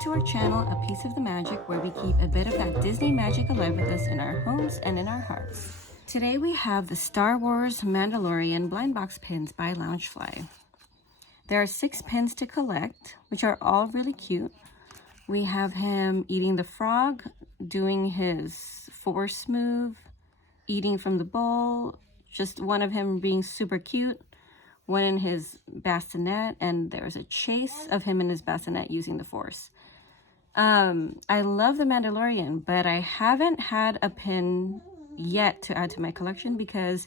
to our channel, A Piece of the Magic, where we keep a bit of that Disney magic alive with us in our homes and in our hearts. Today we have the Star Wars Mandalorian blind box pins by Loungefly. There are 6 pins to collect, which are all really cute. We have him eating the frog, doing his force move, eating from the bowl, just one of him being super cute, one in his bassinet, and there's a chase of him in his bassinet using the force. I love the Mandalorian, but I haven't had a pin yet to add to my collection because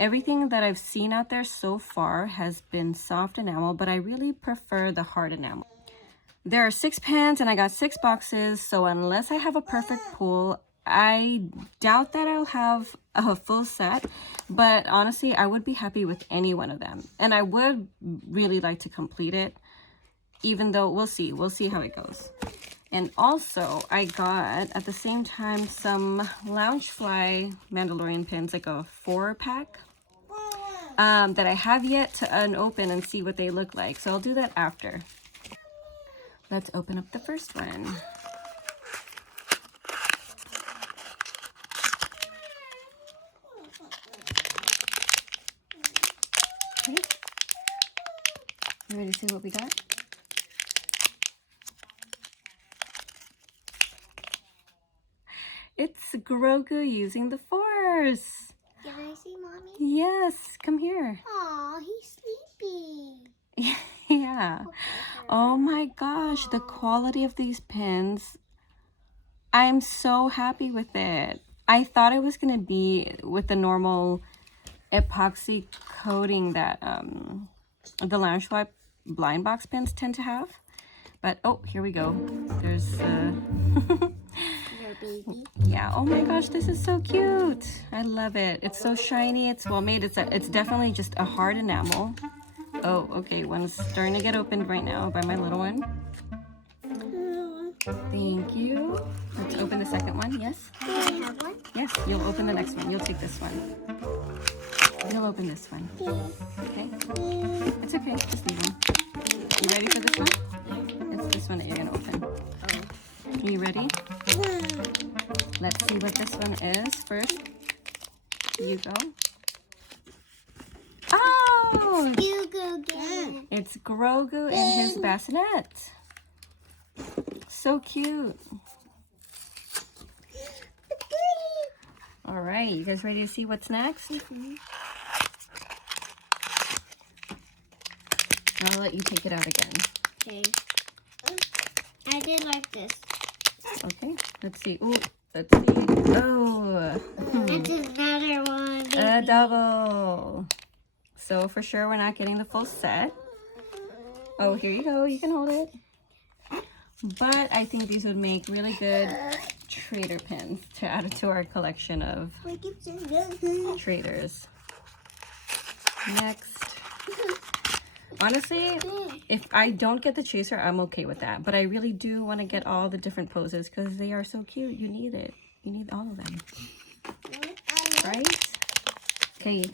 everything that I've seen out there so far has been soft enamel, but I really prefer the hard enamel. There are 6 pins and I got 6 boxes, so unless I have a perfect pull, I doubt that I'll have a full set, but honestly, I would be happy with any one of them. And I would really like to complete it, even though we'll see how it goes. And also, I got, at the same time, some Loungefly Mandalorian pins, like a 4-pack, that I have yet to unopen and see what they look like. So I'll do that after. Let's open up the first one. Okay. You ready to see what we got? It's Grogu using the force. Can I see Mommy? Yes, come here. Aw, he's sleeping. Yeah. Oh my gosh, the quality of these pins. I'm so happy with it. I thought it was going to be with the normal epoxy coating that the Loungefly blind box pins tend to have. But, oh, here we go. There's Your baby. yeah, oh my gosh, this is so cute. I love it. It's so shiny. It's well made. It's definitely just a hard enamel. Oh, okay. One's starting to get opened right now by my little one. Thank you. Let's open the second one. Yes? Do I have one? Yes, you'll open the next one. You'll take this one. You'll open this one. Okay? It's okay. Just leave them. You ready for this one? It's this one that you're going to open. Oh. Are you ready? Let's see what this one is first. You go. Oh! You go get it. It's Grogu in his bassinet. So cute. All right, you guys ready to see what's next? I'll let you take it out again. Okay. I did like this. Okay, let's see. Ooh, let's see. Oh, That's another one. a double. So for sure, we're not getting the full set. Oh, here you go. You can hold it. But I think these would make really good trader pins to add to our collection of traders. Next. Honestly, if I don't get the chaser, I'm okay with that. But I really do want to get all the different poses because they are so cute. You need it. You need all of them. Right? Okay.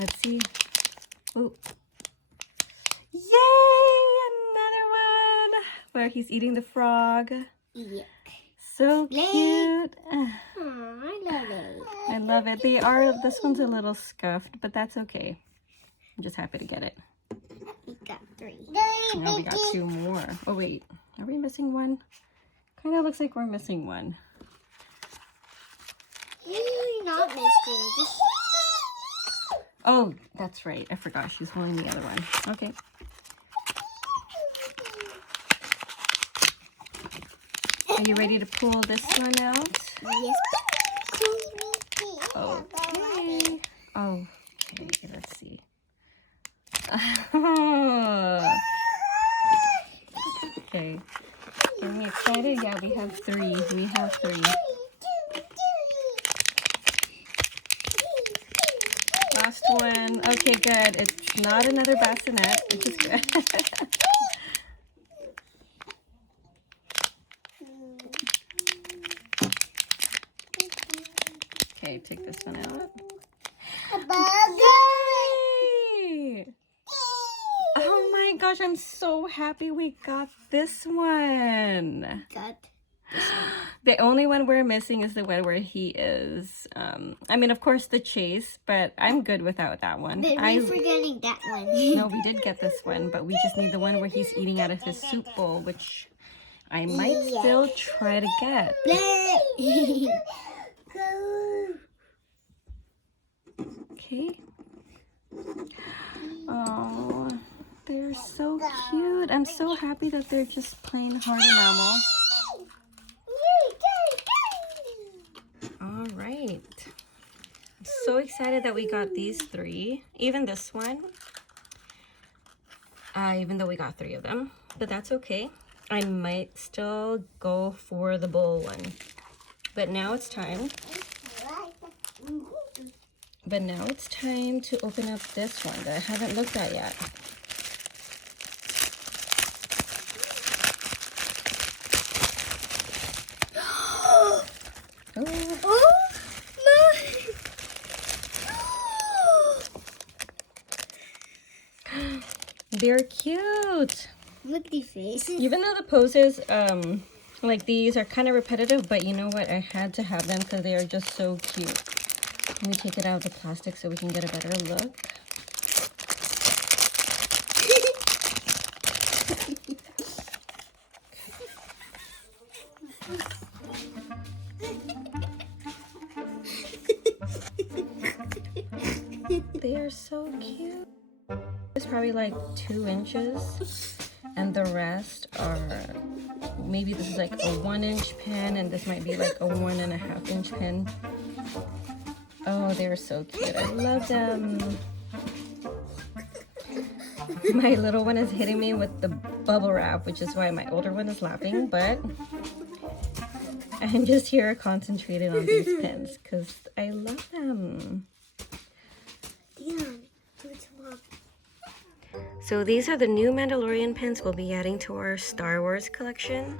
Let's see. Ooh. Yay! Another one where he's eating the frog. Yeah. So cute. Aw, I love it. I love it. They are, this one's a little scuffed, but that's okay. I'm just happy to get it. We got 3. Now we got 2 more. Oh wait, are we missing one? Kind of looks like we're missing one. You're not missing. Just Oh, that's right. I forgot. She's holding the other one. Okay. Are you ready to pull this one out? yes. Okay. Oh, okay. Let's see. Okay. Are we excited? Yeah, we have 3. We have 3. Last one. Okay, good. It's not another bassinet, which is good. Okay, take this one out. Yay! Oh my my gosh, I'm so happy we got this one. Got The only one we're missing is the one where he is. I mean, of course, the chase, but I'm good without that one. But we're forgetting that one. No, we did get this one, but we just need the one where he's eating out of his soup bowl, which I might still try to get. Okay. Oh, they're so cute. I'm so happy that they're just plain hard enamel. All right. I'm so excited that we got these 3. Even this one. Even though we got 3 of them. But that's okay. I might still go for the bowl one. But now it's time. To open up this one that I haven't looked at yet. They're cute. Look at the face. Even though the poses, like these are kind of repetitive, but you know what? I had to have them because they are just so cute. Let me take it out of the plastic so we can get a better look. They are so cute. It's probably like 2 inches, and the rest are, maybe this is like a 1-inch pen, and this might be like a 1.5-inch pen. Oh, they're so cute. I love them. My little one is hitting me with the bubble wrap, which is why my older one is laughing, but I'm just here concentrated on these pens because I love them. So these are the new Mandalorian pins we'll be adding to our Star Wars collection.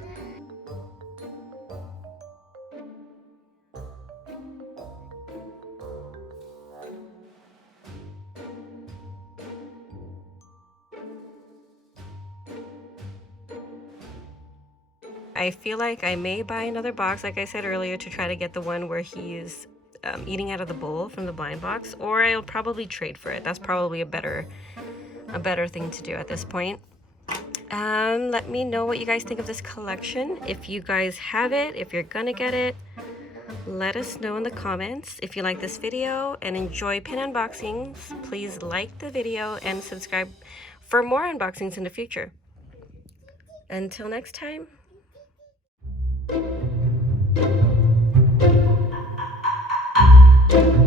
I feel like I may buy another box, like I said earlier, to try to get the one where he's eating out of the bowl from the blind box, or I'll probably trade for it. That's probably a better thing to do at this point. Let me know what you guys think of this collection. If you guys have it, if you're gonna get it, let us know in the comments. If you like this video and enjoy pin unboxings, please like the video and subscribe for more unboxings in the future. Until next time. Thank you.